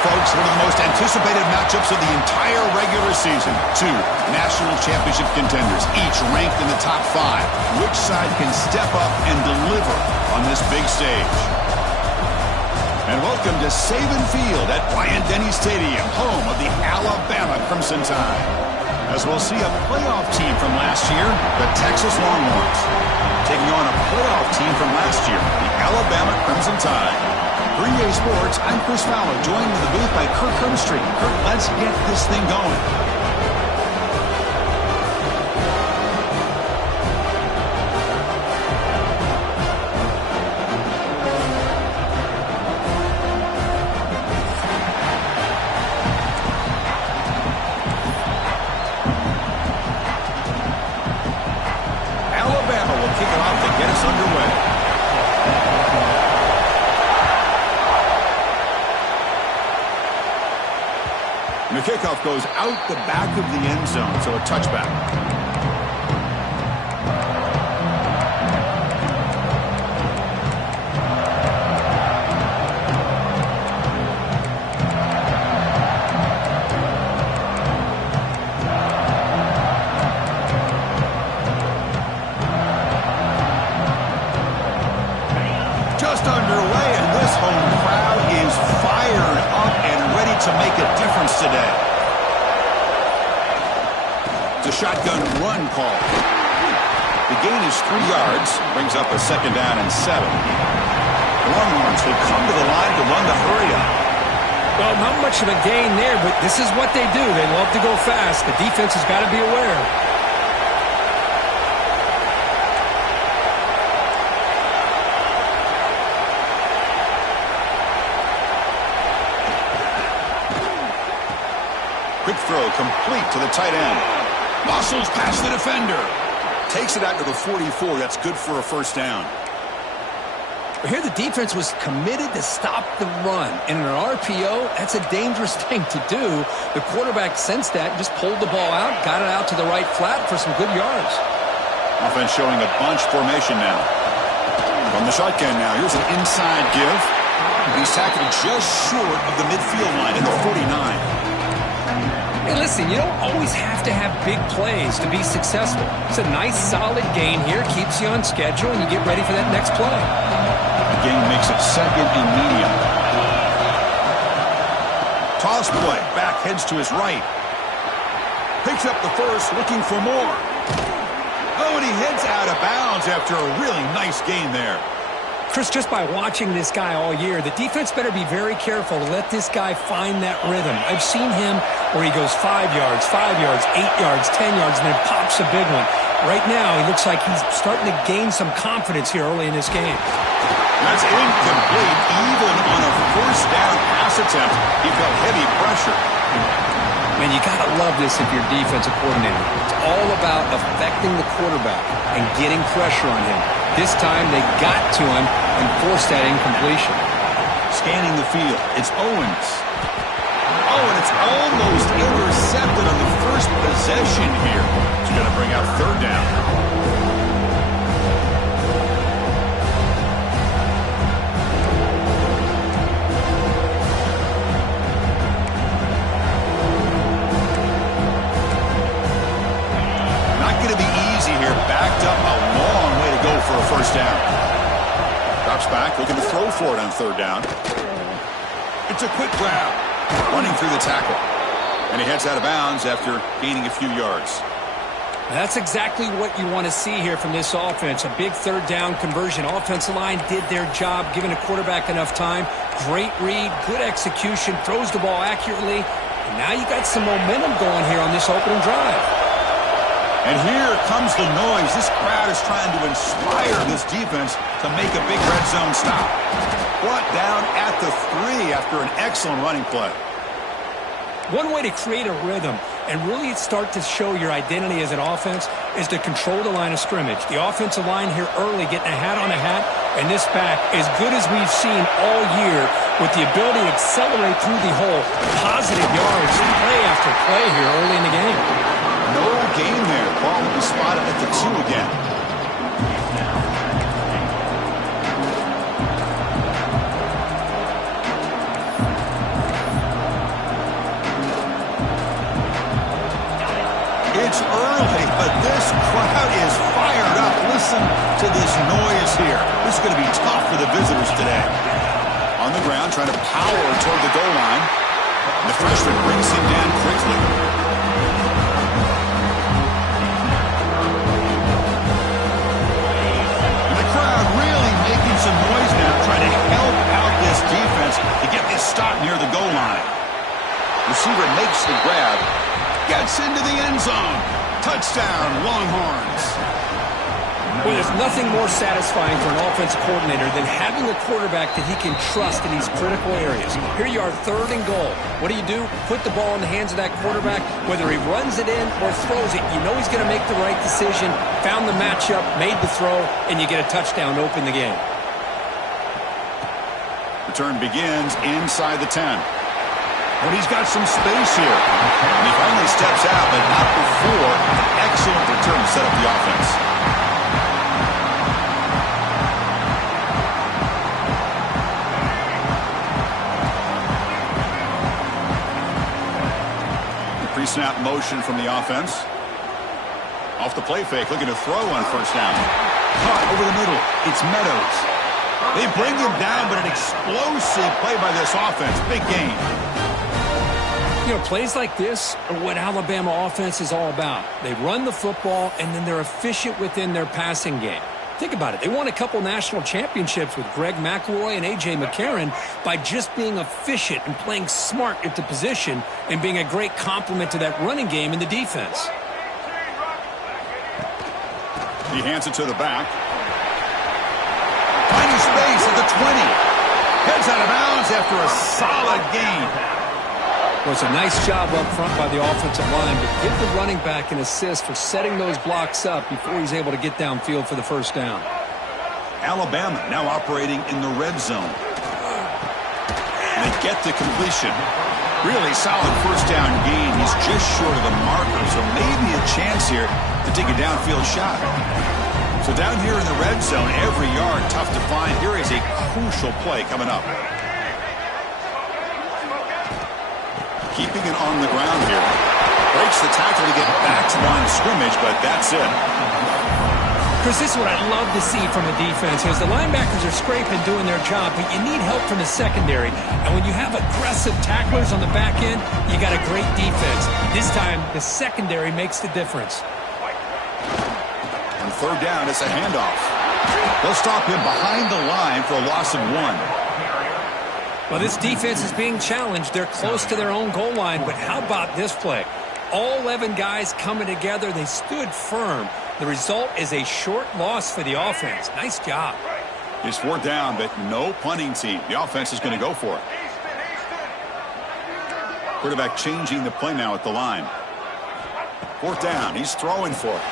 folks, one of the most anticipated matchups of the entire regular season. Two national championship contenders, each ranked in the top 5. Which side can step up and deliver on this big stage? And welcome to Saban Field at Bryant-Denny Stadium, home of the Alabama Crimson Tide. As we'll see a playoff team from last year, the Texas Longhorns, taking on a playoff team from last year, the Alabama Crimson Tide. For EA Sports, I'm Chris Fowler, joined in the booth by Kirk Hermstreet. Kirk, let's get this thing going. Alabama will kick it off to get us underway. The kickoff goes out the back of the end zone, so a touchback. Just underway, and this home crowd is fired up and ready to make a difference today. It's a shotgun run call. The gain is 3 yards, brings up a 2nd down and 7. The Longhorns will come to the line to run the hurry up. Well, not much of a gain there, but this is what they do. They love to go fast. The defense has got to be aware. Quick throw complete to the tight end. Muscles past the defender. Takes it out to the 44. That's good for a 1st down. Here the defense was committed to stop the run. And in an RPO, that's a dangerous thing to do. The quarterback sensed that and just pulled the ball out, got it out to the right flat for some good yards. Offense showing a bunch formation now. From the shotgun now, here's an inside give. He's tackled just short of the midfield line at the 49. Hey, listen, you don't always have to have big plays to be successful. It's a nice, solid gain here. Keeps you on schedule, and you get ready for that next play. The gain makes it 2nd and medium. Toss play. Back heads to his right. Picks up the 1st, looking for more. Oh, and he heads out of bounds after a really nice gain there. Chris, just by watching this guy all year, the defense better be very careful to let this guy find that rhythm. I've seen him where he goes 5 yards, 5 yards, 8 yards, 10 yards, and then pops a big one. Right now, he looks like he's starting to gain some confidence here early in this game. That's incomplete. Even on a 1st down pass attempt, he felt heavy pressure. Man, you got to love this if you're defensive coordinator. It's all about affecting the quarterback and getting pressure on him. This time, they got to him and forced that incompletion. Scanning the field, it's Owens. Oh, and it's almost intercepted on the 1st possession here. He's going to bring out 3rd down. Not going to be easy here. Backed up a long way to go for a 1st down. Drops back, looking to throw for it on 3rd down. It's a quick grab. Running through the tackle. And he heads out of bounds after gaining a few yards. That's exactly what you want to see here from this offense. A big 3rd down conversion. Offensive line did their job, giving the quarterback enough time. Great read, good execution, throws the ball accurately. And now you got some momentum going here on this opening drive. And here comes the noise. This crowd is trying to inspire this defense to make a big red zone stop. Brought down at the 3 after an excellent running play. One way to create a rhythm and really start to show your identity as an offense is to control the line of scrimmage. The offensive line here early getting a hat on a hat, and this back as good as we've seen all year with the ability to accelerate through the hole. Positive yards, play after play here early in the game. No gain there. Ball will be spotted at the 2 again. to this noise here. This is going to be tough for the visitors today. On the ground, trying to power toward the goal line. The freshman brings him down quickly. And the crowd really making some noise now, trying to help out this defense to get this stop near the goal line. Receiver makes the grab, gets into the end zone. Touchdown, Longhorns. Well, there's nothing more satisfying for an offense coordinator than having a quarterback that he can trust in these critical areas. Here you are, 3rd and goal. What do? Put the ball in the hands of that quarterback. Whether he runs it in or throws it, you know he's going to make the right decision. Found the matchup, made the throw, and you get a touchdown to open the game. Return begins inside the 10. But he's got some space here. And he finally steps out, but not before an excellent return to set up the offense. Pre-snap motion from the offense. Off the play fake, looking to throw on first down. Caught over the middle. It's Meadows. They bring him down, but an explosive play by this offense. Big game. You know, plays like this are what Alabama offense is all about. They run the football, and then they're efficient within their passing game. Think about it. They won a couple national championships with Greg McElroy and A.J. McCarron by just being efficient and playing smart at the position and being a great complement to that running game in the defense. He hands it to the back. Finding space at the 20. Heads out of bounds after a solid gain. Well, it's a nice job up front by the offensive line, but give the running back an assist for setting those blocks up before he's able to get downfield for the first down. Alabama now operating in the red zone. And they get the completion. Really solid first down gain. He's just short of the marker, so maybe a chance here to take a downfield shot. So down here in the red zone, every yard tough to find. Here is a crucial play coming up. Keeping it on the ground here. Breaks the tackle to get back to the line of scrimmage, but that's it. Chris, this is what I love to see from a defense. As the linebackers are scraping, doing their job, but you need help from the secondary. And when you have aggressive tacklers on the back end, you got a great defense. This time, the secondary makes the difference. On third down, it's a handoff. They'll stop him behind the line for a loss of 1. Well, this defense is being challenged. They're close to their own goal line, but how about this play? All 11 guys coming together. They stood firm. The result is a short loss for the offense. Nice job. It's 4th down, but no punting team. The offense is going to go for it. Quarterback changing the play now at the line. 4th down. He's throwing for it.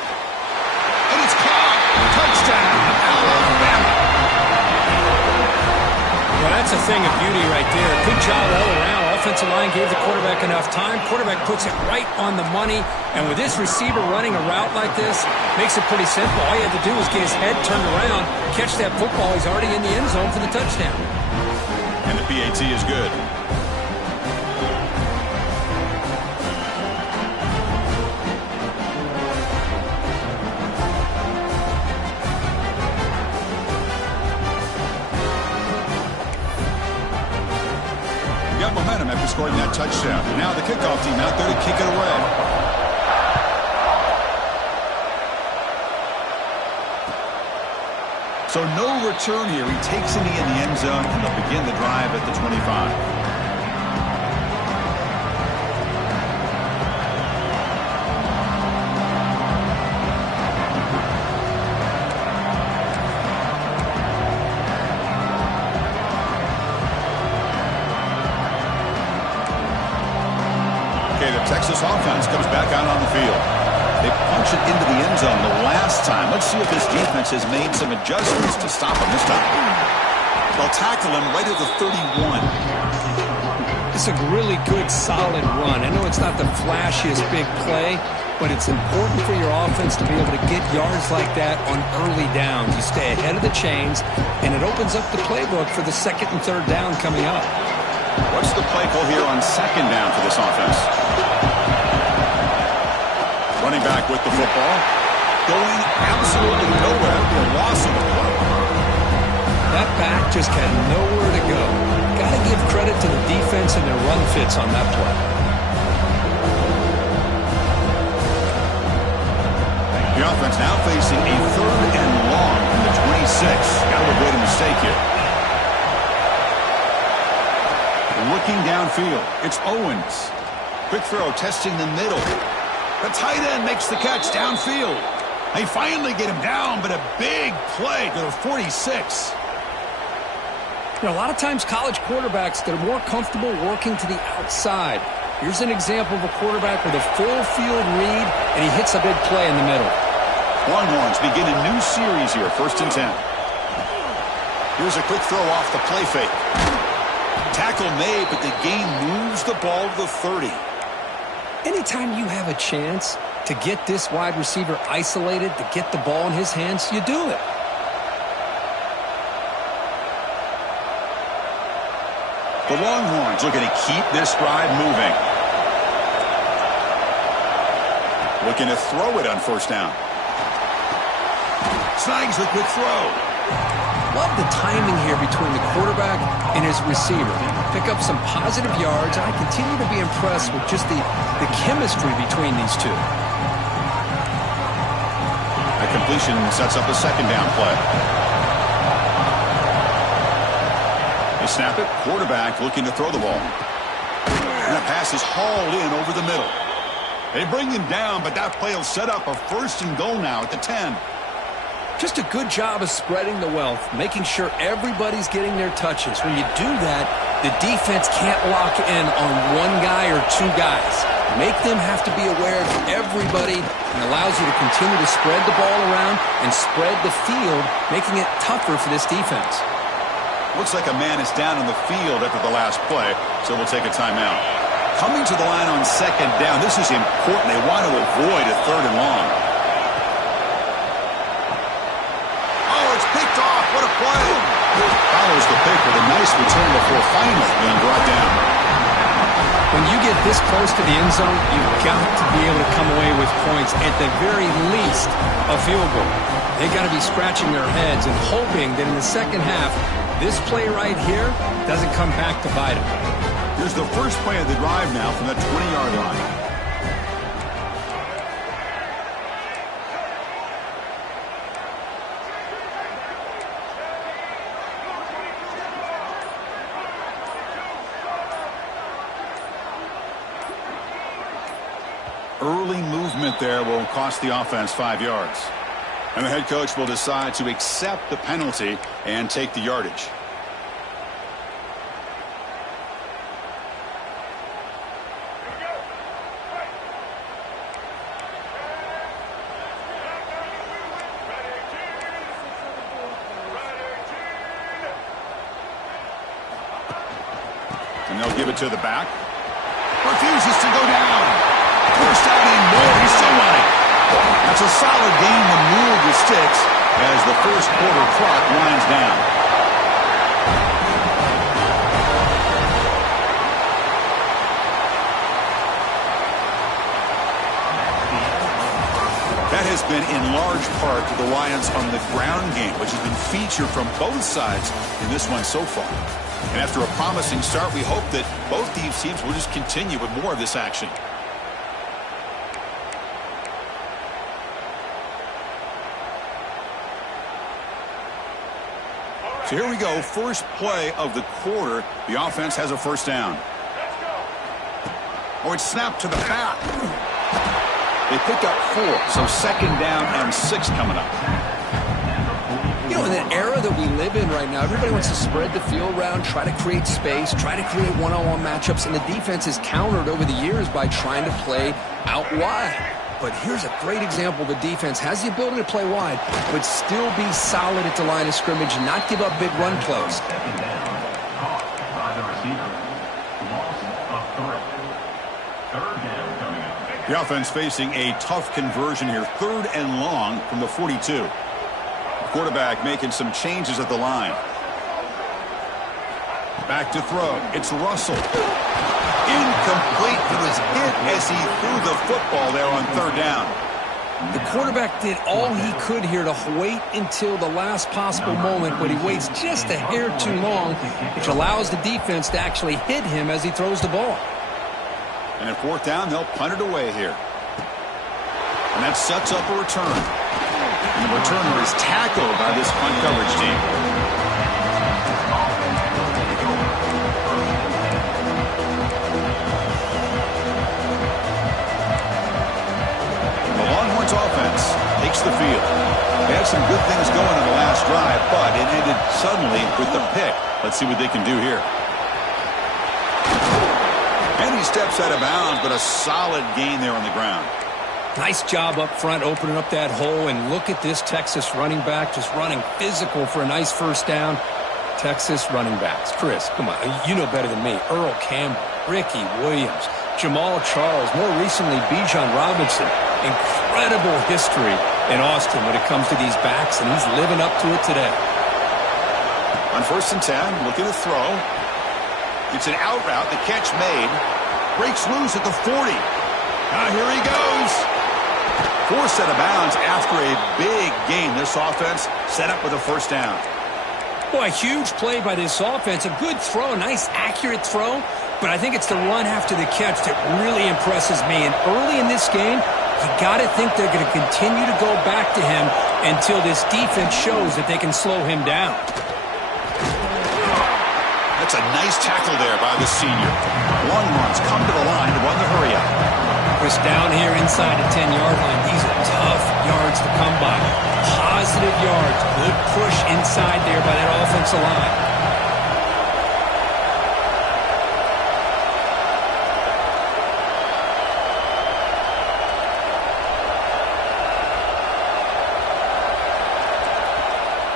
And it's caught. Touchdown, Alabama. Well, that's a thing of beauty right there. Good job all around. Offensive line gave the quarterback enough time. Quarterback puts it right on the money. And with this receiver running a route like this, makes it pretty simple. All you have to do is get his head turned around, catch that football. He's already in the end zone for the touchdown. And the PAT is good. Momentum after scoring that touchdown. Now the kickoff team out there to kick it away. So no return here. He takes it in the end zone, and they'll begin the drive at the 25. Texas offense comes back out on the field. They punch it into the end zone the last time. Let's see if this defense has made some adjustments to stop him this time. They'll tackle him right at the 31. It's a really good, solid run. I know it's not the flashiest big play, but it's important for your offense to be able to get yards like that on early downs. You stay ahead of the chains, and it opens up the playbook for the 2nd and 3rd down coming up. What's the play call here on 2nd down for this offense? Running back with the football. going absolutely nowhere. That would be a loss of the play. That back just had nowhere to go. Got to give credit to the defense and their run fits on that play. The offense now facing a 3rd and long from the 26. Got to avoid a mistake here. Looking downfield, it's Owens. Quick throw, testing the middle. The tight end makes the catch downfield. They finally get him down, but a big play to the 46. You know, a lot of times college quarterbacks that are more comfortable working to the outside. Here's an example of a quarterback with a full field read, and he hits a big play in the middle. Longhorns begin a new series here, 1st and 10. Here's a quick throw off the play fake. Tackle made, but the gain moves the ball to the 30. Anytime you have a chance to get this wide receiver isolated, to get the ball in his hands, you do it. The Longhorns looking to keep this drive moving. Looking to throw it on 1st down. Snags the quick throw. Love the timing here between the quarterback and his receiver. Pick up some positive yards. I continue to be impressed with just the chemistry between these two. A completion sets up a 2nd down play. They snap it. Quarterback looking to throw the ball. And that pass is hauled in over the middle. They bring him down, but that play will set up a 1st and goal now at the 10. Just a good job of spreading the wealth, making sure everybody's getting their touches. When you do that, the defense can't lock in on one guy or 2 guys. Make them have to be aware of everybody, and allows you to continue to spread the ball around and spread the field, making it tougher for this defense. Looks like a man is down on the field after the last play, so we'll take a timeout. Coming to the line on 2nd down, this is important. They want to avoid a 3rd and long. What a play. Follows the pick with a nice return before finally being brought down. When you get this close to the end zone, you've got to be able to come away with points, at the very least a field goal. They've got to be scratching their heads and hoping that in the 2nd half, this play right here doesn't come back to bite them. Here's the first play of the drive now from the 20-yard line. Early movement there will cost the offense 5 yards. And the head coach will decide to accept the penalty and take the yardage. And they'll give it to the back. Refuses to go down. First down and more. He's still running. That's a solid gain to move the sticks as the 1st quarter clock winds down. That has been in large part to the Lions on the ground game, which has been featured from both sides in this one so far. And after a promising start, we hope that both these teams will just continue with more of this action. So here we go, first play of the quarter. The offense has a 1st down. Oh, it's snapped to the back. They pick up 4, so 2nd down and 6 coming up. You know, in the era that we live in right now, everybody wants to spread the field around, try to create space, try to create one-on-one matchups, and the defense is countered over the years by trying to play out wide. But here's a great example. The defense has the ability to play wide, but still be solid at the line of scrimmage and not give up big run plays. The offense facing a tough conversion here. 3rd and long from the 42. The quarterback making some changes at the line. Back to throw. It's Russell. Incomplete. He was hit as he threw the football there on 3rd down. The quarterback did all he could here to wait until the last possible moment, but he waits just a hair too long, which allows the defense to actually hit him as he throws the ball. And at fourth down, they'll punt it away here. And that sets up a return. And the returner is tackled by this punt coverage team. The Longhorns offense takes the field. They had some good things going in the last drive, but it ended suddenly with the pick. Let's see what they can do here. And he steps out of bounds, but a solid gain there on the ground. Nice job up front opening up that hole, and look at this Texas running back just running physical for a nice first down. Texas running backs. Chris, come on, you know better than me. Earl Campbell, Ricky Williams, Jamal Charles, more recently Bijan Robinson. Incredible history in Austin when it comes to these backs, and he's living up to it today. On 1st and 10, looking to throw. It's an out route, the catch made. Breaks loose at the 40. Now here he goes. Forced out of bounds after a big gain. This offense set up with a first down. Boy, a huge play by this offense. A good throw, a nice accurate throw. But I think it's the run after the catch that really impresses me. And early in this game, you got to think they're going to continue to go back to him until this defense shows that they can slow him down. That's a nice tackle there by the senior. Longhorns come to the line to run the hurry-up. Chris, down here inside the 10-yard line, these are tough yards to come by. Positive yards. Good push inside there by that offensive line.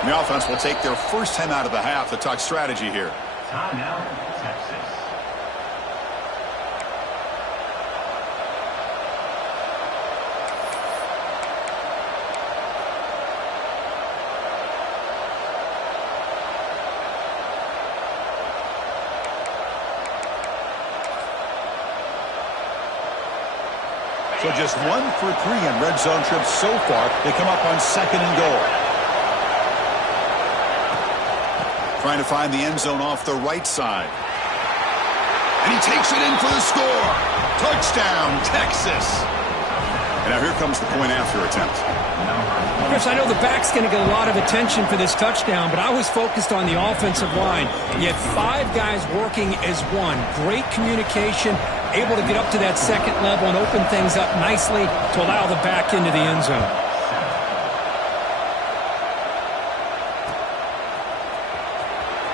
The offense will take their first time out of the half to talk strategy here. Timeout, Texas. So just 1 for 3 in red zone trips so far. They come up on 2nd and goal. Trying to find the end zone off the right side. And he takes it in for the score. Touchdown, Texas. And now here comes the point after attempt. Chris, I know the back's going to get a lot of attention for this touchdown, but I was focused on the offensive line. You had 5 guys working as one. Great communication, able to get up to that second level and open things up nicely to allow the back into the end zone.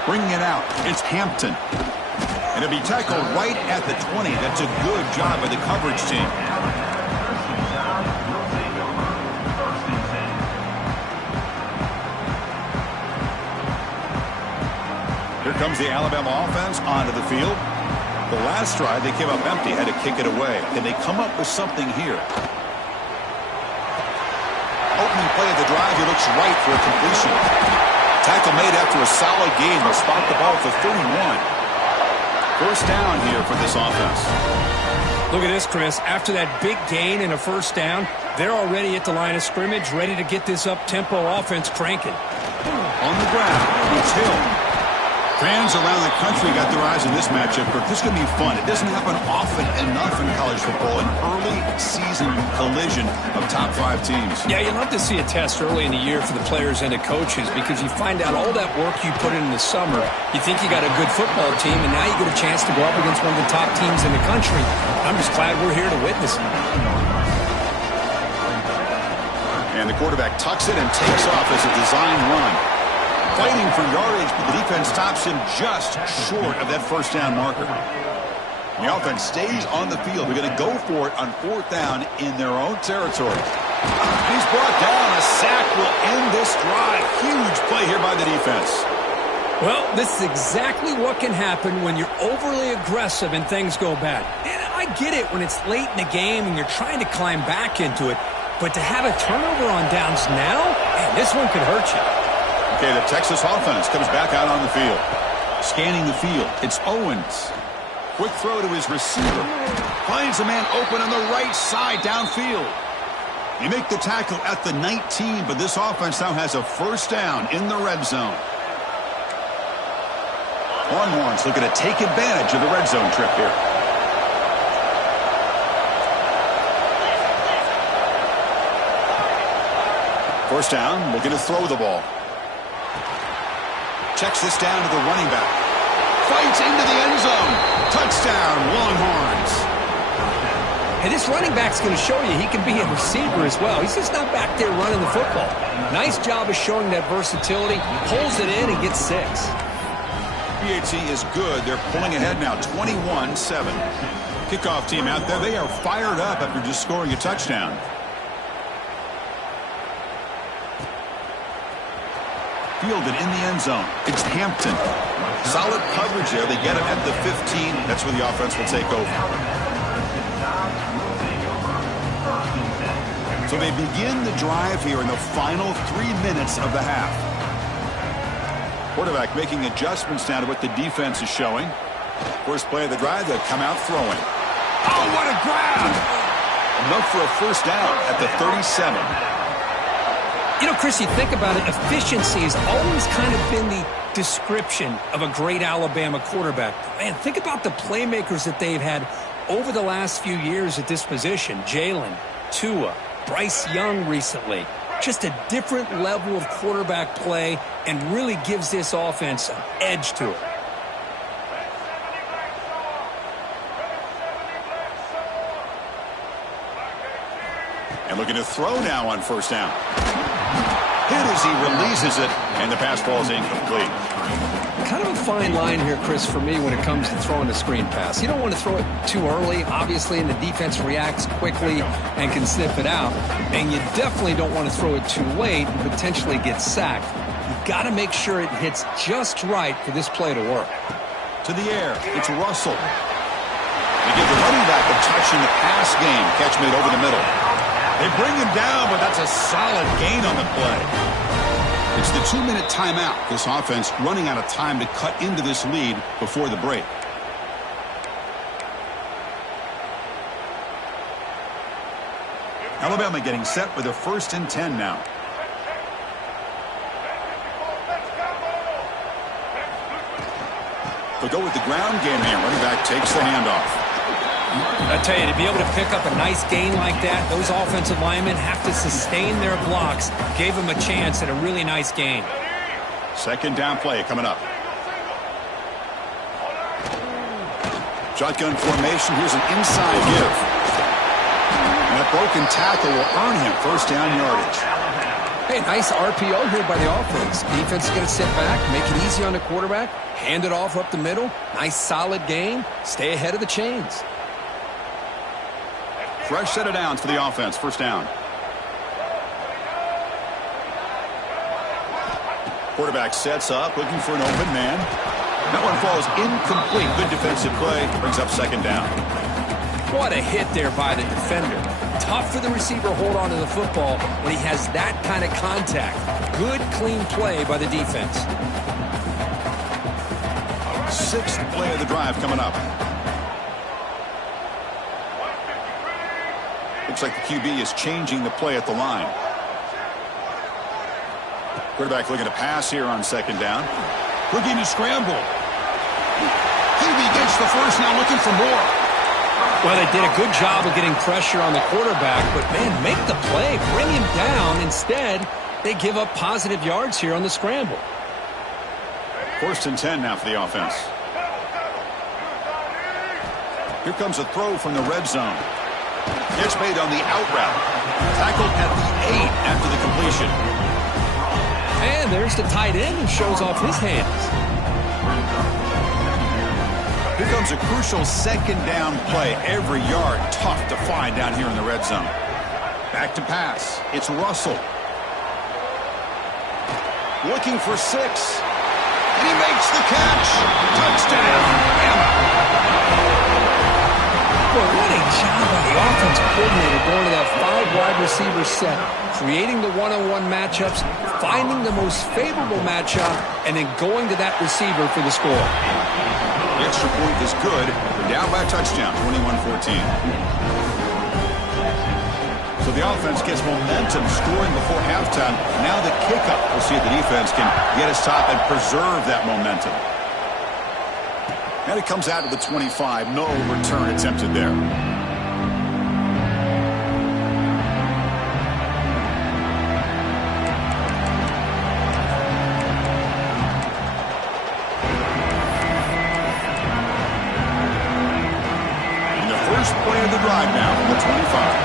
Bringing it out, it's Hampton. And it'll be tackled right at the 20. That's a good job by the coverage team. Here comes the Alabama offense onto the field. The last drive, they came up empty, had to kick it away. Can they come up with something here? Opening play of the drive, he looks right for a completion. Tackle made after a solid gain. They'll spot the ball for 31. First down here for this offense. Look at this, Chris. After that big gain and a first down, they're already at the line of scrimmage, ready to get this up-tempo offense cranking. On the ground, it's Hill. Fans around the country got their eyes on this matchup, but this is going to be fun. It doesn't happen often enough in college football, an early season collision of top 5 teams. Yeah, you love to see a test early in the year for the players and the coaches because you find out all that work you put in the summer. You think you got a good football team, and now you get a chance to go up against one of the top teams in the country. I'm just glad we're here to witness it. And the quarterback tucks it and takes off as a design run. Fighting for yardage, but the defense stops him just short of that first down marker. The offense stays on the field. They're going to go for it on 4th down in their own territory. He's brought down. A sack will end this drive. Huge play here by the defense. Well, this is exactly what can happen when you're overly aggressive and things go bad. And I get it when it's late in the game and you're trying to climb back into it. But to have a turnover on downs now, man, this one could hurt you. Okay, the Texas offense comes back out on the field. Scanning the field, it's Owens. Quick throw to his receiver. Finds a man open on the right side downfield. You make the tackle at the 19, but this offense now has a first down in the red zone. Longhorns looking to take advantage of the red zone trip here. First down, looking to throw the ball. Checks this down to the running back. Fights into the end zone. Touchdown, Longhorns. And this running back's going to show you he can be a receiver as well. He's just not back there running the football. Nice job of showing that versatility. Pulls it in and gets 6. BAT is good. They're pulling ahead now, 21-7. Kickoff team out there. They are fired up after just scoring a touchdown. Fielded in the end zone. It's Hampton. Solid coverage there. They get him at the 15. That's where the offense will take over. So they begin the drive here in the final 3 minutes of the half. Quarterback making adjustments now to what the defense is showing. First play of the drive, they'll come out throwing. Oh, what a grab! Enough for a first down at the 37. You know, Chris, you think about it, efficiency has always kind of been the description of a great Alabama quarterback. Man, think about the playmakers that they've had over the last few years at this position. Jalen, Tua, Bryce Young recently. Just a different level of quarterback play and really gives this offense an edge to it. And looking to throw now on first down. Hit as he releases it, and the pass ball is incomplete. Kind of a fine line here, Chris, for me when it comes to throwing a screen pass. You don't want to throw it too early, obviously, and the defense reacts quickly and can sniff it out. And you definitely don't want to throw it too late and potentially get sacked. You've got to make sure it hits just right for this play to work. To the air, it's Russell. They give the running back a touch in the pass game. Catch made over the middle. They bring him down, but that's a solid gain on the play. It's the 2-minute timeout. This offense running out of time to cut into this lead before the break. Alabama getting set with a 1st and 10 now. They'll go with the ground game here. Running back takes the handoff. I tell you, to be able to pick up a nice gain like that, those offensive linemen have to sustain their blocks. Gave them a chance at a really nice gain. Second down play coming up. Shotgun formation. Here's an inside give. And that broken tackle will earn him first down yardage. Hey, nice RPO here by the offense. Defense is going to sit back, make it easy on the quarterback, hand it off up the middle. Nice solid gain. Stay ahead of the chains. Fresh set of downs for the offense. First down. Quarterback sets up, looking for an open man. That one falls incomplete. Good defensive play. Brings up second down. What a hit there by the defender. Tough for the receiver to hold on to the football when he has that kind of contact. Good, clean play by the defense. 6th play of the drive coming up. Looks like the QB is changing the play at the line. Quarterback looking to pass here on second down. Looking to scramble. QB gets the first, now looking for more. Well, they did a good job of getting pressure on the quarterback, but, man, make the play. Bring him down. Instead, they give up positive yards here on the scramble. 1st and 10 now for the offense. Here comes a throw from the red zone. It's made on the out route. Tackled at the 8 after the completion. And there's the tight end who shows off his hands. Here comes a crucial second down play. Every yard tough to find down here in the red zone. Back to pass. It's Russell. Looking for 6. And he makes the catch. Touchdown, Bama. Boy, what a job by the offensive coordinator going to that 5-wide receiver set, creating the one-on-one matchups, finding the most favorable matchup, and then going to that receiver for the score. The extra point is good. They're down by a touchdown, 21-14. So the offense gets momentum scoring before halftime. Now the kickoff. We'll see if the defense can get us top and preserve that momentum. And it comes out to the 25. No return attempted there. And the first play of the drive now from the 25.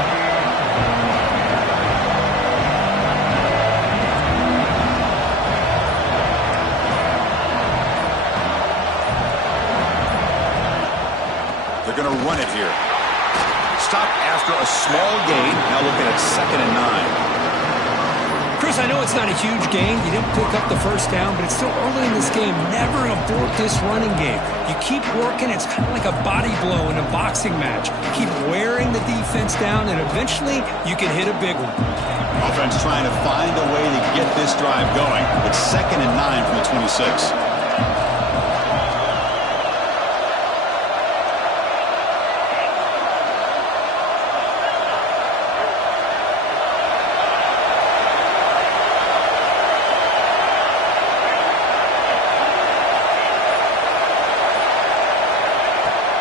They're going to run it here. Stop after a small gain. Now looking at 2nd and 9. Chris, I know it's not a huge gain. You didn't pick up the first down, but it's still early in this game. Never abort this running game. You keep working. It's kind of like a body blow in a boxing match. Keep wearing the defense down, and eventually you can hit a big one. Offense trying to find a way to get this drive going. It's 2nd and 9 from the 26.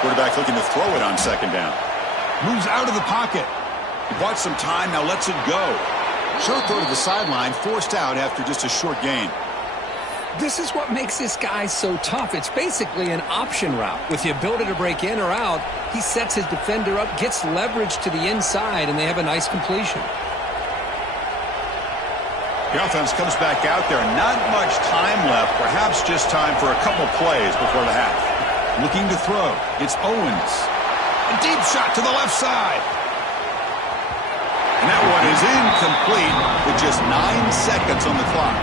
Quarterback looking to throw it on 2nd down. Moves out of the pocket. Bought some time, now lets it go. Short throw to the sideline, forced out after just a short gain. This is what makes this guy so tough. It's basically an option route. With the ability to break in or out, he sets his defender up, gets leverage to the inside, and they have a nice completion. The offense comes back out there. Not much time left, perhaps just time for a couple plays before the half. Looking to throw. It's Owens. A deep shot to the left side. And that one is incomplete with just 9 seconds on the clock.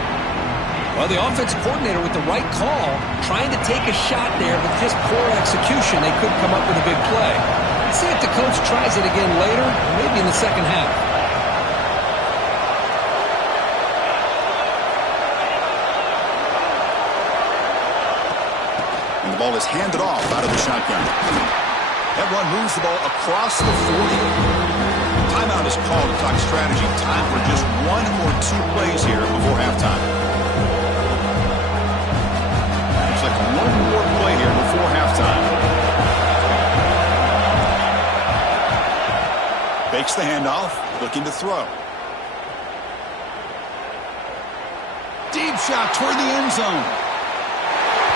Well, the offensive coordinator with the right call, trying to take a shot there, but just poor execution. They could come up with a big play. Let's see if the coach tries it again later, or maybe in the second half. And the ball is handed off out of the shotgun. That run moves the ball across the 40. Timeout is called to talk strategy. Time for just 1 or 2 plays here before halftime. Looks like 1 more play here before halftime. Fakes the handoff, looking to throw. Deep shot toward the end zone.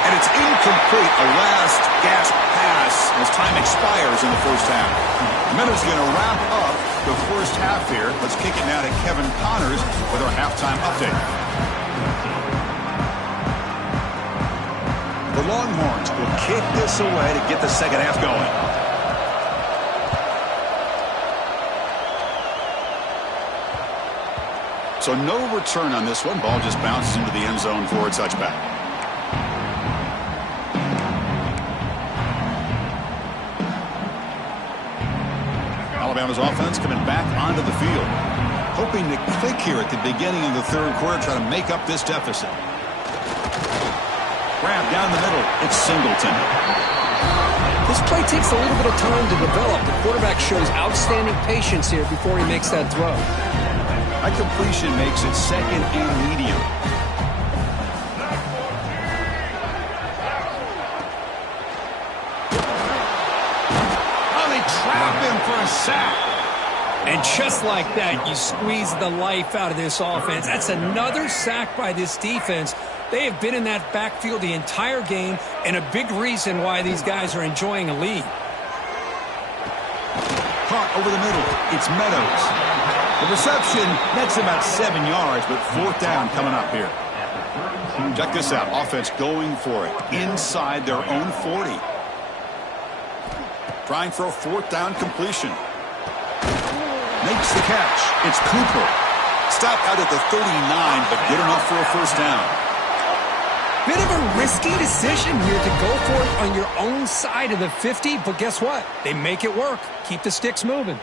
And it's incomplete. A last gasp pass as time expires in the first half. Minutes going to wrap up the first half here. Let's kick it now to Kevin Connors with our halftime update. The Longhorns will kick this away to get the second half going. So no return on this one. Ball just bounces into the end zone for a touchback. Alabama's offense coming back onto the field, hoping to click here at the beginning of the third quarter, try to make up this deficit. Grab down the middle. It's Singleton. This play takes a little bit of time to develop. The quarterback shows outstanding patience here before he makes that throw. That completion makes it 2nd and medium. Trap him for a sack. And just like that, you squeeze the life out of this offense. That's another sack by this defense. They have been in that backfield the entire game, and a big reason why these guys are enjoying a lead. Caught over the middle. It's Meadows. The reception, that's about 7 yards, but 4th down coming up here. Check this out. Offense going for it inside their own 40. Trying for a 4th down completion. Makes the catch. It's Cooper. Stop out at the 39, but good enough for a 1st down. Bit of a risky decision here to go for it on your own side of the 50, but guess what? They make it work. Keep the sticks moving.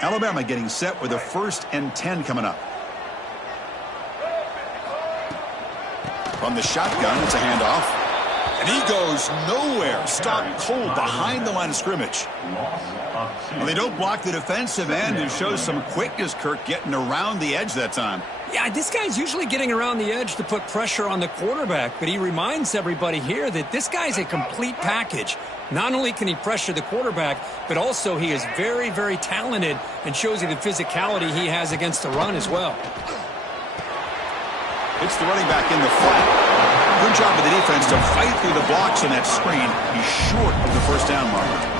Alabama getting set with a 1st and 10 coming up. From the shotgun, it's a handoff. And he goes nowhere. Stopped cold behind the line of scrimmage. Loss of 2. Well, they don't block the defensive end and show some quickness, Kirk, getting around the edge that time. Yeah, this guy's usually getting around the edge to put pressure on the quarterback, but he reminds everybody here that this guy's a complete package. Not only can he pressure the quarterback, but also he is very, very talented and shows you the physicality he has against the run as well. It's the running back in the flat. Good job of the defense to fight through the blocks on that screen. He's short of the first down marker.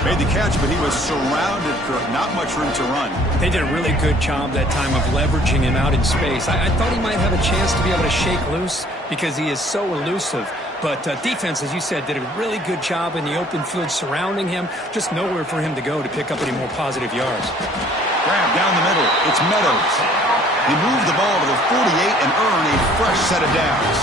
Made the catch, but he was surrounded, Kirk. Not much room to run. They did a really good job that time of leveraging him out in space. I thought he might have a chance to be able to shake loose because he is so elusive. But defense, as you said, did a really good job in the open field surrounding him. Just nowhere for him to go to pick up any more positive yards. Grab down the middle. It's Meadows. He moved the ball to the 48 and earned a fresh set of downs.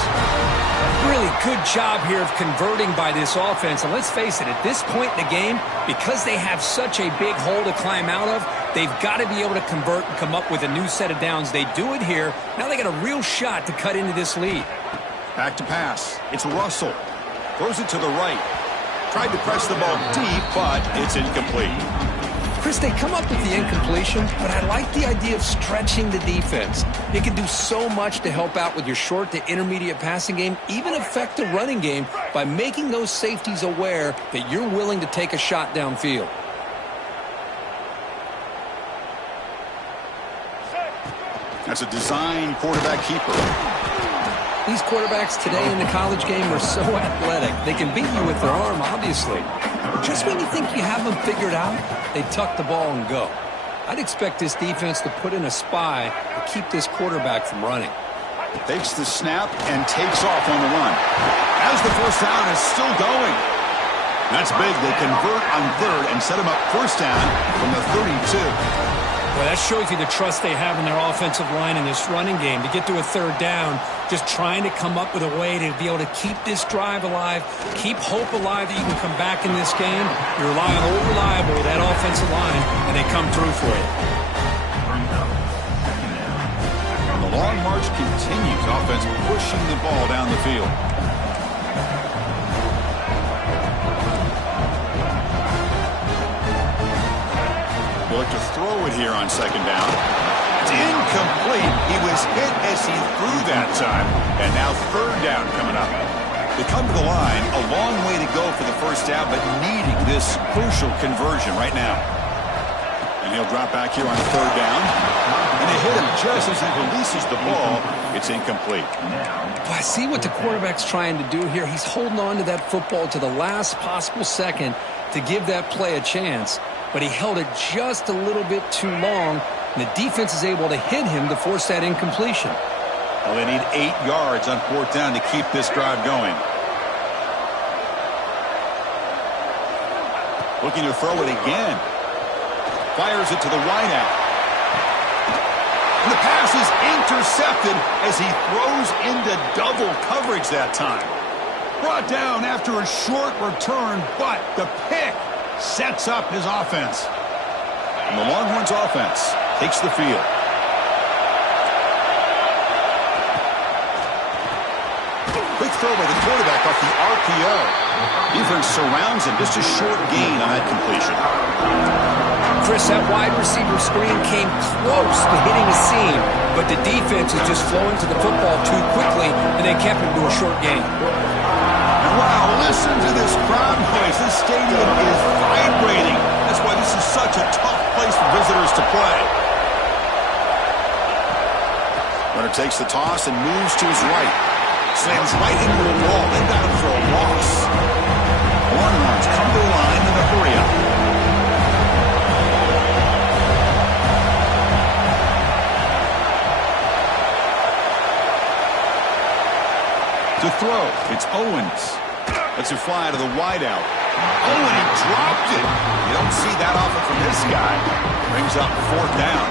Really good job here of converting by this offense. And let's face it, at this point in the game, because they have such a big hole to climb out of, they've got to be able to convert and come up with a new set of downs. They do it here. Now they got a real shot to cut into this lead. Back to pass. It's Russell. Throws it to the right. Tried to press the ball deep, but it's incomplete. Chris, they come up with the incompletion, but I like the idea of stretching the defense. It can do so much to help out with your short to intermediate passing game, even affect the running game by making those safeties aware that you're willing to take a shot downfield. That's a design quarterback keeper. These quarterbacks today in the college game are so athletic. They can beat you with their arm, obviously. Just when you think you have them figured out, they tuck the ball and go. I'd expect this defense to put in a spy to keep this quarterback from running. Takes the snap and takes off on the run. As the first down is still going. That's big. They convert on third and set him up first down from the 32. Well, that shows you the trust they have in their offensive line in this running game. To get to a third down, just trying to come up with a way to be able to keep this drive alive, keep hope alive that you can come back in this game. You rely on old reliable, that offensive line, and they come through for you. The long march continues. Offense pushing the ball down the field. Look to throw it here on second down. It's incomplete. He was hit as he threw that time. And now third down coming up. They come to the line, a long way to go for the first down, but needing this crucial conversion right now. And he'll drop back here on third down. And they hit him just as he releases the ball. It's incomplete. Well, I see what the quarterback's trying to do here. He's holding on to that football to the last possible second to give that play a chance. But he held it just a little bit too long, and the defense is able to hit him to force that incompletion. Well, they need 8 yards on fourth down to keep this drive going. Looking to throw it again. Fires it to the wideout. And the pass is intercepted as he throws into double coverage that time. Brought down after a short return, but the pick sets up his offense. And the Longhorns offense takes the field. Quick throw by the quarterback off the RPO. Defense surrounds him. Just a short gain on that completion. Chris, that wide receiver screen came close to hitting a seam, but the defense is just flowing to the football too quickly, and they kept him to a short gain. Wow, listen to this crowd noise. This stadium is vibrating. That's why this is such a tough place for visitors to play. Runner takes the toss and moves to his right. Slams right into the wall. They got him for a loss. Longhorns come to the line in a hurry-up. To throw, it's Owens. Lets it fly to the wideout. Oh, and he dropped it. You don't see that often from this guy. Brings up fourth down.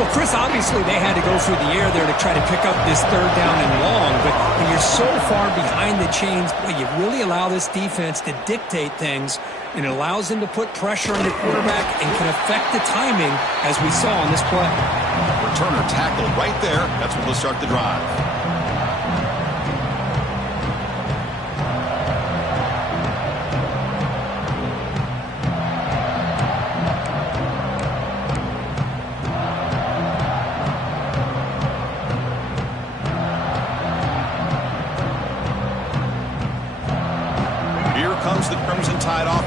Well, Chris, obviously they had to go through the air there to try to pick up this third down and long, but when you're so far behind the chains, boy, you really allow this defense to dictate things, and it allows them to put pressure on your quarterback and can affect the timing, as we saw on this play. Returner tackled right there. That's what will start the drive.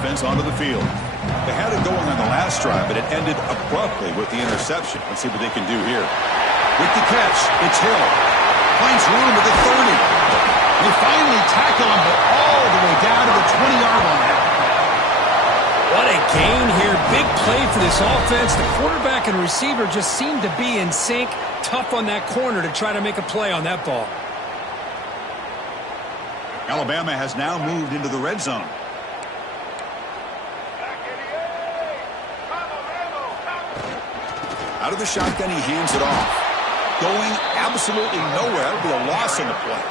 offense onto the field. They had it going on the last drive, but it ended abruptly with the interception. Let's see what they can do here. With the catch, it's Hill. Finds room at the 30. They finally tackle him, but all the way down to the 20-yard line. What a gain here. Big play for this offense. The quarterback and receiver just seemed to be in sync. Tough on that corner to try to make a play on that ball. Alabama has now moved into the red zone. Out of the shotgun, he hands it off. Going absolutely nowhere. It'll be a loss on the play.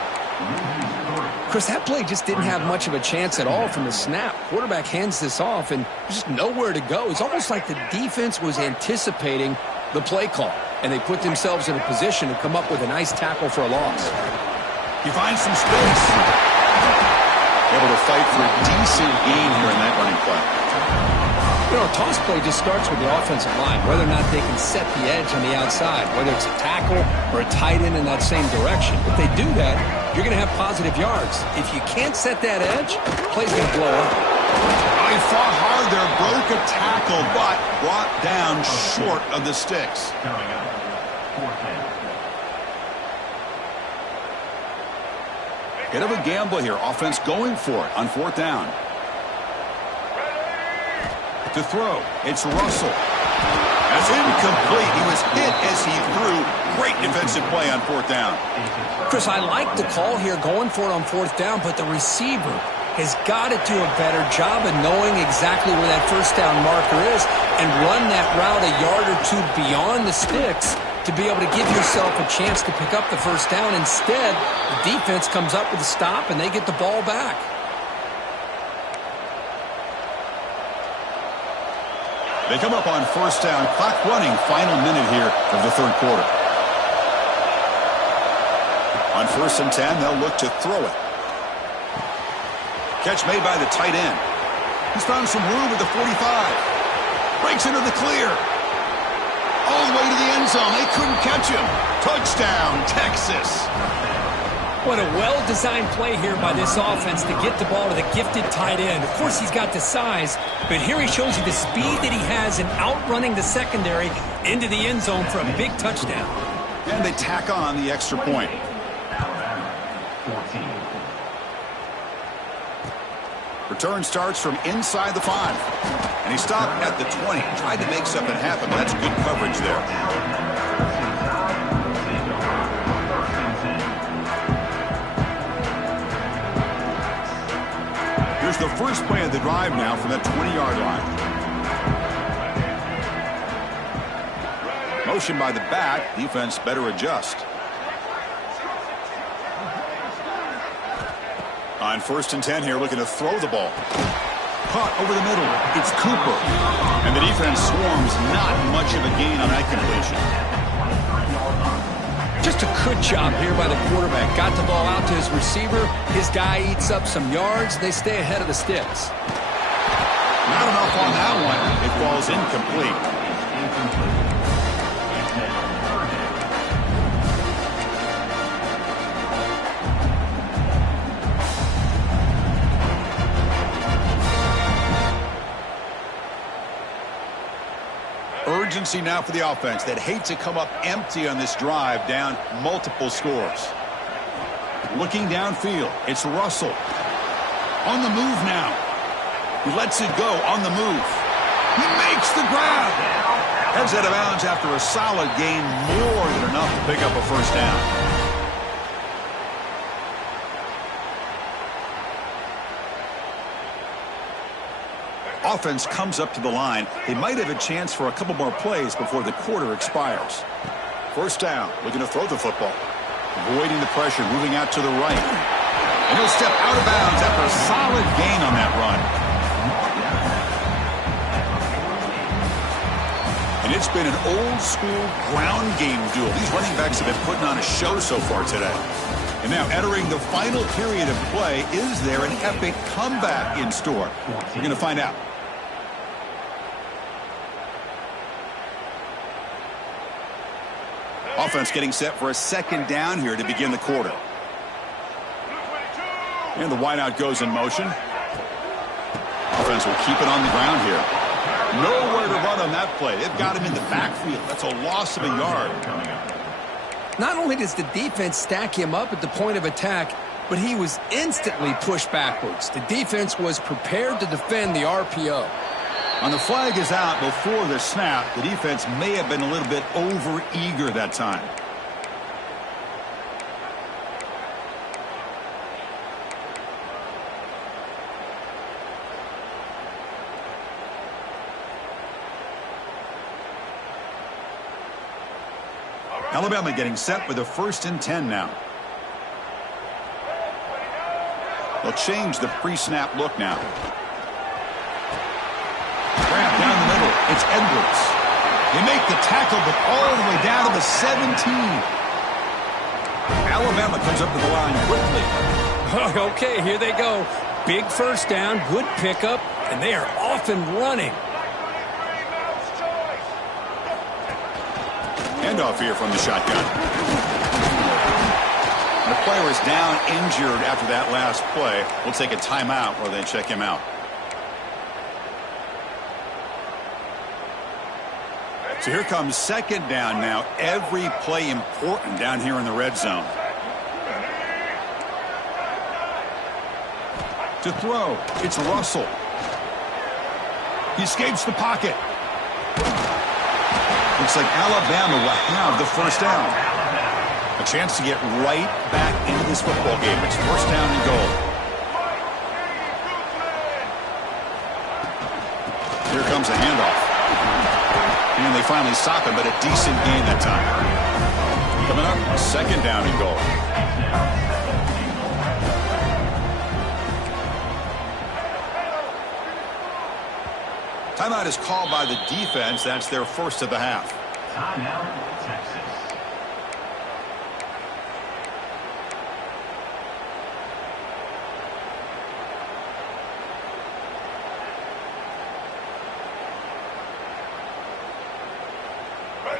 Chris, that play just didn't have much of a chance at all from the snap. Quarterback hands this off, and there's just nowhere to go. It's almost like the defense was anticipating the play call, and they put themselves in a position to come up with a nice tackle for a loss. He finds some space. Able to fight for a decent gain here in that running play. You know, a toss play just starts with the offensive line, whether or not they can set the edge on the outside, whether it's a tackle or a tight end in that same direction. If they do that, you're going to have positive yards. If you can't set that edge, the play's going to blow up. He fought hard there, broke a tackle, but brought down short of the sticks. Coming up, 4th down. Bit of a gamble here. Offense going for it on 4th down. To throw, it's Russell. That's incomplete. He was hit as he threw. Great defensive play on 4th down. Chris, I like the call here going for it on 4th down, but the receiver has got to do a better job of knowing exactly where that 1st down marker is and run that route a yard or two beyond the sticks to be able to give yourself a chance to pick up the 1st down. Instead, the defense comes up with a stop and they get the ball back. They come up on 1st down. Clock running, final minute here of the 3rd quarter. On 1st and 10, they'll look to throw it. Catch made by the tight end. He's found some room at the 45. Breaks into the clear. All the way to the end zone. They couldn't catch him. Touchdown, Texas. What a well-designed play here by this offense to get the ball to the gifted tight end. Of course, he's got the size, but here he shows you the speed that he has in outrunning the secondary into the end zone for a big touchdown. And they tack on the extra point. 14. Return starts from inside the 5. And he stopped at the 20. Tried to make something happen. That's good coverage there. Here's the first play of the drive now from that 20-yard line. Motion by the back. Defense better adjust. On 1st and 10 here, looking to throw the ball. Caught over the middle. It's Cooper. And the defense swarms. Not much of a gain on that completion. Just a good job here by the quarterback. Got the ball out to his receiver. His guy eats up some yards. They stay ahead of the sticks. Not enough on that one. It falls incomplete. Urgency now for the offense that hate to come up empty on this drive, down multiple scores. Looking downfield, it's Russell. On the move now. He lets it go on the move. He makes the grab. Heads out of bounds after a solid gain, more than enough to pick up a 1st down. Offense comes up to the line. They might have a chance for a couple more plays before the quarter expires. 1st down, looking to throw the football. Avoiding the pressure, moving out to the right. And he'll step out of bounds after a solid gain on that run. And it's been an old-school ground game duel. These running backs have been putting on a show so far today. And now entering the final period of play, is there an epic comeback in store? We're going to find out. Offense getting set for a 2nd down here to begin the quarter. And the wideout goes in motion. Offense will keep it on the ground here. Nowhere to run on that play. They've got him in the backfield. That's a loss of a yard. Not only does the defense stack him up at the point of attack, but he was instantly pushed backwards. The defense was prepared to defend the RPO. On the flag is out before the snap. The defense may have been a little bit over-eager that time. Alabama getting set with a 1st and 10 now. They'll change the pre-snap look now. Grab down the middle. It's Edwards. They make the tackle, but all the way down to the 17. Alabama comes up to the line quickly. Okay, here they go. Big 1st down, good pickup, and they are off and running. Handoff here from the shotgun. The player is down injured after that last play. We'll take a timeout while they check him out. So here comes 2nd down now. Every play important down here in the red zone. To throw, it's Russell. He escapes the pocket. Looks like Alabama will have the 1st down. A chance to get right back into this football game. It's 1st down and goal. Here comes a handoff. And they finally stop him, but a decent gain that time. Coming up, 2nd down and goal. Timeout is called by the defense. That's their 1st of the half. Timeout, Texas.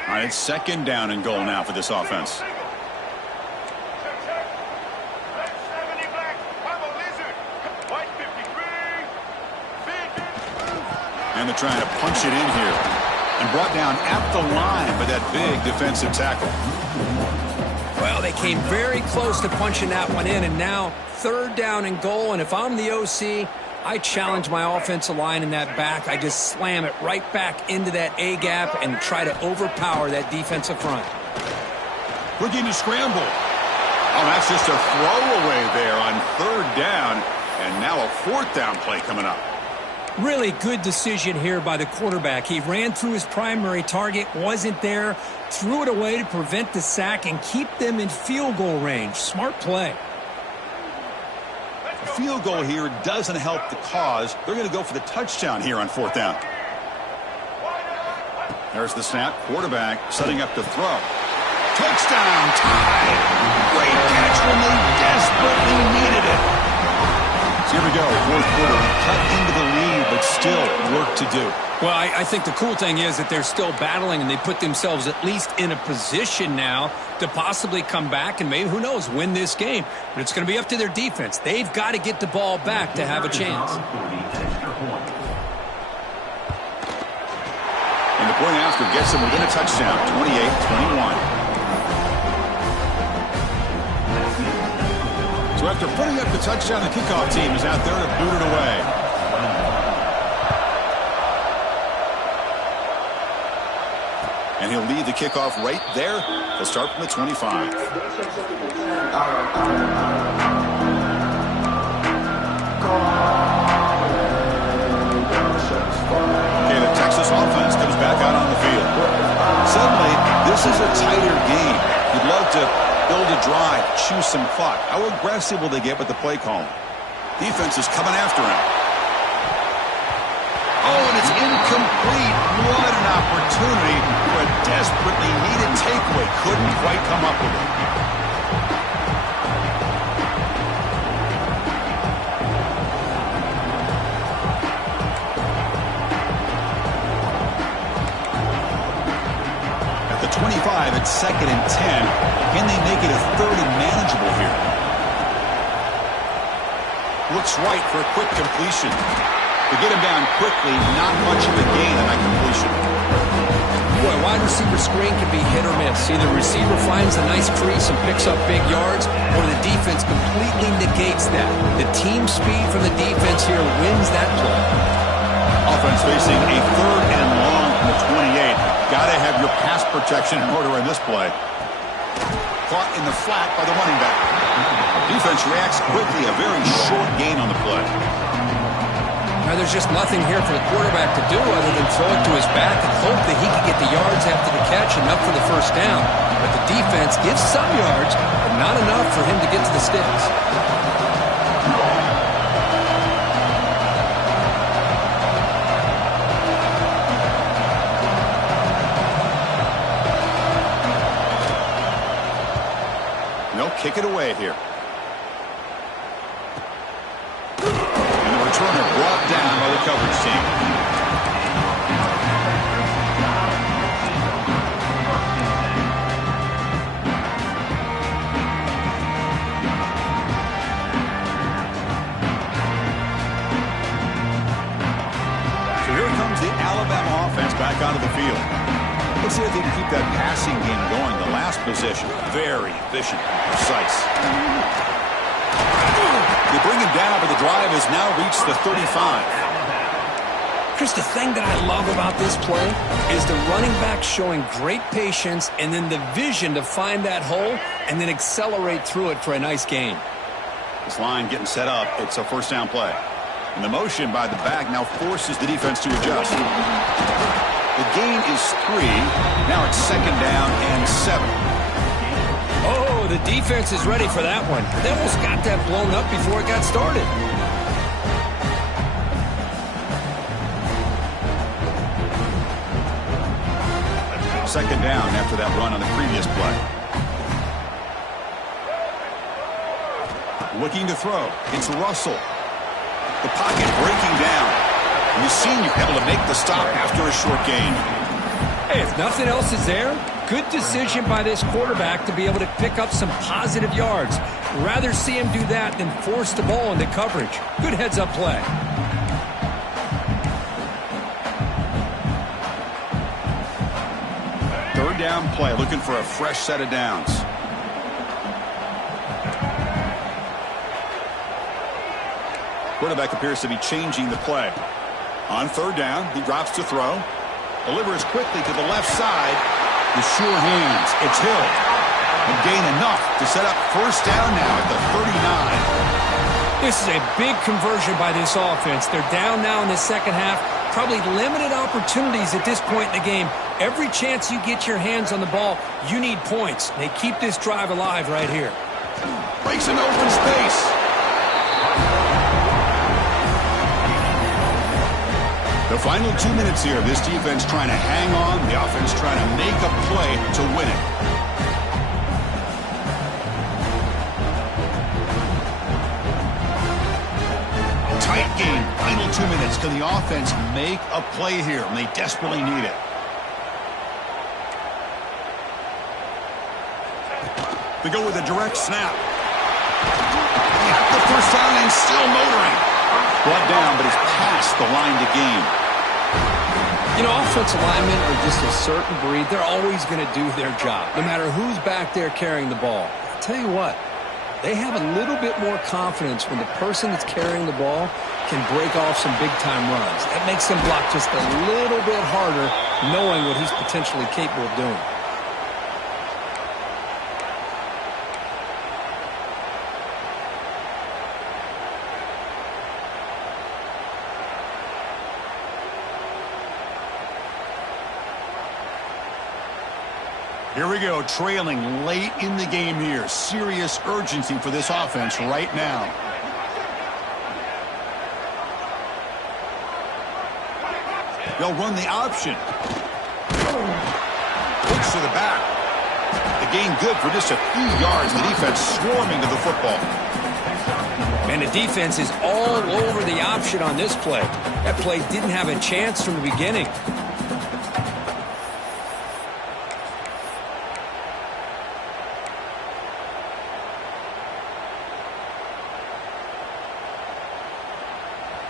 All right, it's 2nd down and goal now for this offense. And they're trying to punch it in here. And brought down at the line by that big defensive tackle. Well, they came very close to punching that one in, and now 3rd down and goal. And if I'm the OC, I challenge my offensive line in that back. I just slam it right back into that A-gap and try to overpower that defensive front. Looking to scramble. Oh, that's just a throwaway there on 3rd down. And now a 4th down play coming up. Really good decision here by the quarterback. He ran through his primary target, wasn't there, threw it away to prevent the sack and keep them in field goal range. Smart play. A field goal here doesn't help the cause. They're going to go for the touchdown here on 4th down. There's the snap. Quarterback setting up to throw. Touchdown, tied. Great catch when they desperately needed it. So here we go, 4th quarter. We cut into the lead, but still work to do. Well, I think the cool thing is that they're still battling, and they put themselves at least in a position now to possibly come back and maybe, who knows, win this game. But it's going to be up to their defense. They've got to get the ball back to have a chance. And the point after gets them within a touchdown, 28-21. So after putting up the touchdown, the kickoff team is out there to boot it away. And he'll lead the kickoff right there. He'll start from the 25. Okay, the Texas offense comes back out on the field. Suddenly, this is a tighter game. You'd love to build a drive, choose some clock. How aggressive will they get with the play call? Defense is coming after him. Oh, and it's incomplete. What an opportunity for a desperately needed takeaway. Couldn't quite come up with it. At the 25, it's 2nd and 10. Can they make it a 3rd and manageable here? Looks right for a quick completion. To get him down quickly, not much of a gain on that completion. Boy, wide receiver screen can be hit or miss. Either receiver finds a nice crease and picks up big yards, or the defense completely negates that. The team speed from the defense here wins that play. Offense facing a 3rd and long from the 28. Got to have your pass protection in order in this play. Caught in the flat by the running back. Defense reacts quickly. A very short gain on the play. Now, there's just nothing here for the quarterback to do other than throw it to his back and hope that he can get the yards after the catch enough for the first down. But the defense gives some yards, but not enough for him to get to the sticks. They'll kick it away here. Returner brought down by the coverage team. So here comes the Alabama offense back onto the field. Let's see if they can keep that passing game going. The last possession, very efficient and precise. They bring him down, but the drive has now reached the 35. Chris, the thing that I love about this play is the running back showing great patience and then the vision to find that hole and then accelerate through it for a nice gain. This line getting set up. It's a first down play. And the motion by the back now forces the defense to adjust. The gain is 3. Now it's 2nd down and 7. Oh, the defense is ready for that one. They almost got that blown up before it got started. Second down after that run on the previous play. Looking to throw. It's Russell. The pocket breaking down. And you've seen you're able to make the stop after a short gain. Hey, if nothing else is there, good decision by this quarterback to be able to pick up some positive yards. Rather see him do that than force the ball into coverage. Good heads-up play. Third down play, looking for a fresh set of downs. Quarterback appears to be changing the play. On third down, he drops to throw. Delivers quickly to the left side. With sure hands, it's Hill. And gain enough to set up first down now at the 39. This is a big conversion by this offense. They're down now in the second half. Probably limited opportunities at this point in the game. Every chance you get your hands on the ball, you need points. They keep this drive alive right here. Breaks an open space. The final 2 minutes here. This defense trying to hang on. The offense trying to make a play to win it. Tight game. Final 2 minutes. Can the offense make a play here? And they desperately need it. They go with a direct snap. Got the first down and still motoring. Brought down, but he's past the line to gain. You know, offensive linemen are just a certain breed. They're always going to do their job, no matter who's back there carrying the ball. I'll tell you what, they have a little bit more confidence when the person that's carrying the ball can break off some big-time runs. That makes them block just a little bit harder, knowing what he's potentially capable of doing. Here we go, trailing late in the game here. Serious urgency for this offense right now. They'll run the option. Looks to the back. The gain good for just a few yards. The defense swarming to the football. And the defense is all over the option on this play. That play didn't have a chance from the beginning.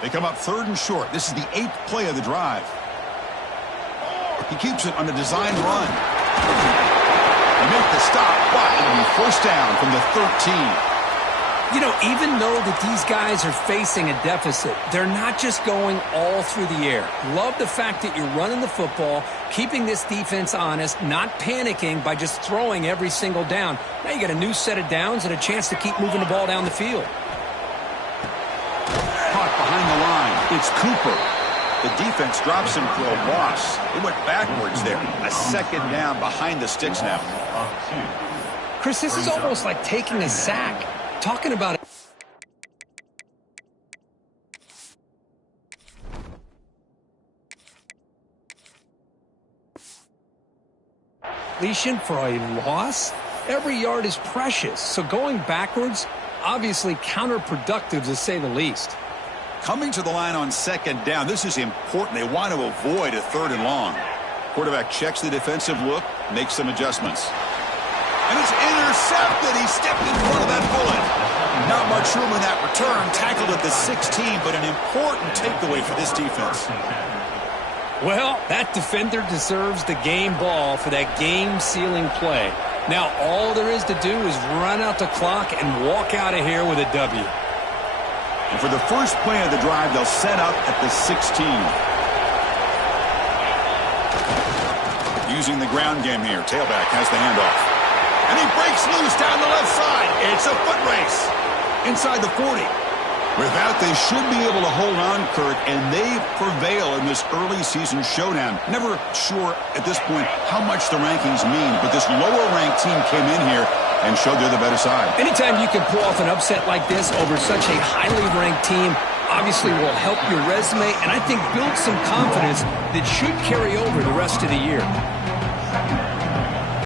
They come up 3rd and short. This is the 8th play of the drive. He keeps it on a design run. They make the stop, but it'll be first down from the 13. You know, even though that these guys are facing a deficit, they're not just going all through the air. Love the fact that you're running the football, keeping this defense honest, not panicking by just throwing every single down. Now you got a new set of downs and a chance to keep moving the ball down the field. Caught behind the line. It's Cooper. The defense drops him for a loss. They went backwards there. A 2nd down behind the sticks now. Chris, this is almost like taking a sack. Talking about it. For a loss, every yard is precious. So going backwards, obviously counterproductive to say the least. Coming to the line on 2nd down, this is important. They want to avoid a 3rd and long. Quarterback checks the defensive look, makes some adjustments. And it's intercepted. He stepped in front of that bullet. Not much room in that return. Tackled at the 16, but an important takeaway for this defense. Well, that defender deserves the game ball for that game-sealing play. Now all there is to do is run out the clock and walk out of here with a W. And for the first play of the drive, they'll set up at the 16. Using the ground game here. Tailback has the handoff. And he breaks loose down the left side. It's a foot race. Inside the 40. With that, they should be able to hold on, Kurt, and they prevail in this early season showdown. Never sure at this point how much the rankings mean, but this lower-ranked team came in here and showed they're the better side. Anytime you can pull off an upset like this over such a highly ranked team, obviously will help your resume and I think build some confidence that should carry over the rest of the year.